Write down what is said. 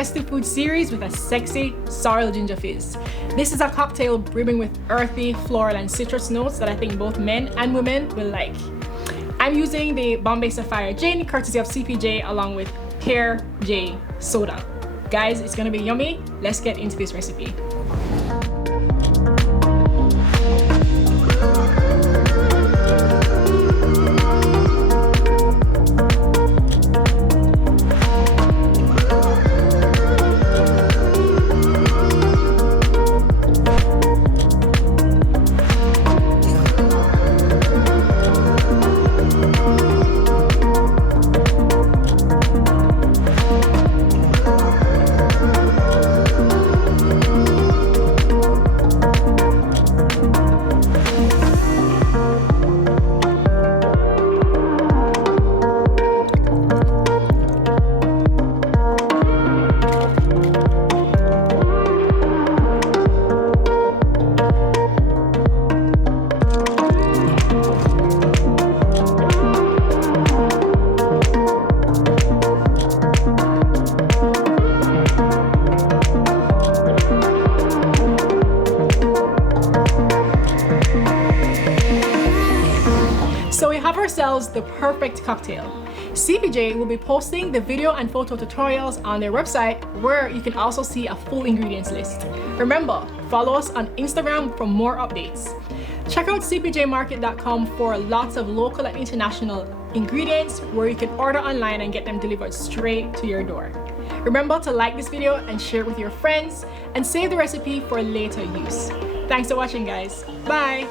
festive food series with a sexy sorrel ginger fizz. This is a cocktail brimming with earthy, floral, and citrus notes that I think both men and women will like. I'm using the Bombay Sapphire Gin, courtesy of CPJ, along with Pear J Soda. Guys, it's gonna be yummy. Let's get into this recipe. So we have ourselves the perfect cocktail. CPJ will be posting the video and photo tutorials on their website, where you can also see a full ingredients list. Remember, follow us on Instagram for more updates. Check out cpjmarket.com for lots of local and international ingredients where you can order online and get them delivered straight to your door. Remember to like this video and share it with your friends, and save the recipe for later use. Thanks for watching, guys. Bye!